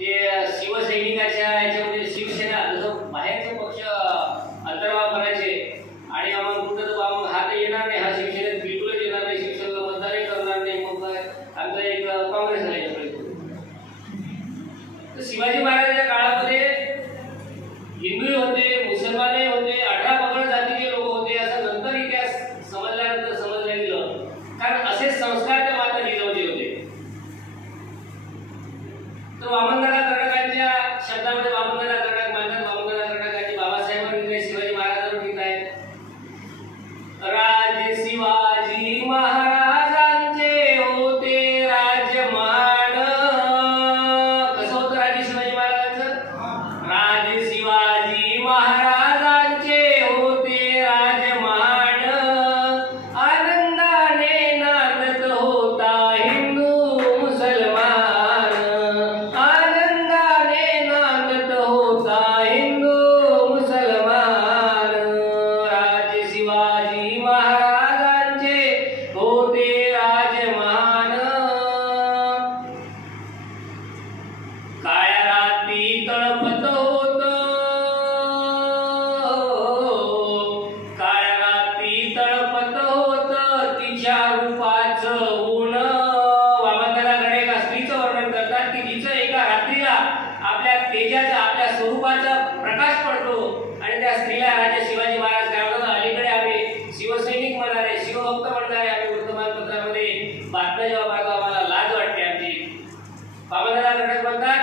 ते शिवसैनिकाच्या याच्यामध्ये शिवसेना जसं बाहेरचे पक्ष अंतर्भाव करायचे आणि आम्हाला कुठं तर मग हा तर येणार नाही, हा शिवसेनेत बिलकुलच येणार नाही, शिवसेनेला मतदानही करणार नाही, मग आमचा एक काँग्रेस आहे याच्याकडे. तर शिवाजी महाराजांच्या काळामध्ये हिंदूही होते, मुसलमानही होते, 18 पगड जातीचे लोक होते, असं नंतर इतिहास समजल्यानंतर समजलं गेलं. कारण असे संस्कार त्या माता जिजाऊचे होते. तर वामनदादा कर्नाटकांच्या शब्दामध्ये वामनदादा कर्नाटक म्हणतात, वामनदादा कर्नाटकांचे बाबासाहेबांनी शिवाजी महाराजांवर लिहित आहेत, राजे शिवाजी महाराजांचे होते राजमहान. कसं होतं राजे शिवाजी महाराजांचं? राजे शिवाजी महाराजांचे होते राजमहान, आनंदाने नांदत होता हिंदू मुसलमान, आनंदाने नांदत होता हिंदू मुसलमान. राजे शिवाजी महाराजांचे होते राजमहान. काळ्या रात्री तळपत होत, काळ्या रात्री तळपत होत तिच्या रूपाचं ऊन. वामनदादाकडे एका स्त्रीचं वर्णन करतात की जिचं एका रात्रीला आपल्या तेजाचा, आपल्या स्वरूपाचा प्रकाश पडतो. आणि त्या स्त्रीला राजे शिवाजी महाराज काय म्हणतात, अलीकडे आम्ही शिवसैनिक म्हणणारे, शिवभक्त म्हणणारे आम्ही वर्तमानपत्रामध्ये बातम्या जेव्हा पाहतो आम्हाला लाज वाटते आमची. वामनदादा कर्नाटक म्हणतात